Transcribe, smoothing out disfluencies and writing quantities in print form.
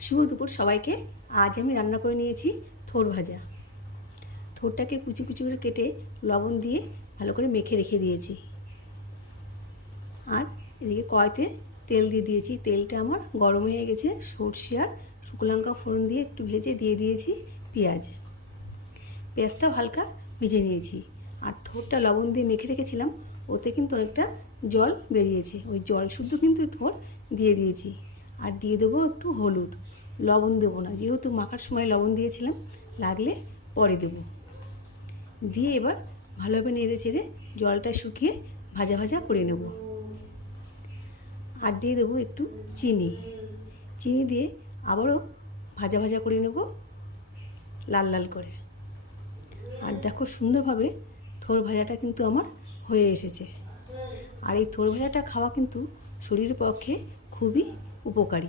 শুভ দুপুর সবাইকে। আজ আমি রান্না করে নিয়েছি থোর ভাজা। থোরটাকে কুচি কুচি করে কেটে লবণ দিয়ে ভালো করে মেখে রেখে দিয়েছি। আর এদিকে কড়াইতে তেল দিয়ে দিয়েছি। তেলটা আমার গরম হয়ে গেছে। সরষে আর শুকনো লঙ্কা ফোড়ন দিয়ে একটু ভেজে দিয়ে দিয়েছি পেঁয়াজ। পেঁয়াজটাও হালকা ভেজে নিয়েছি। আর থোরটা লবণ দিয়ে মেখে রেখেছিলাম, ওতে কিন্তু অনেকটা জল বেরিয়েছে। ওই জল শুদ্ধ কিন্তু থোর দিয়ে দিয়েছি। আর দিয়ে দেবো একটু হলুদ, লবণ দেবো না, যেহেতু মাখার সময় লবণ দিয়েছিলাম, লাগলে পরে দেবো। দিয়ে এবার ভালোভাবে নেড়ে চেড়ে জলটা শুকিয়ে ভাজা ভাজা করে নেব। আর দিয়ে দেবো একটু চিনি। চিনি দিয়ে আবারও ভাজা ভাজা করে নেব, লাল লাল করে। আর দেখো সুন্দরভাবে থোর ভাজাটা কিন্তু আমার হয়ে এসেছে। আর এই থোর ভাজাটা খাওয়া কিন্তু শরীরের পক্ষে খুবই উপকারী।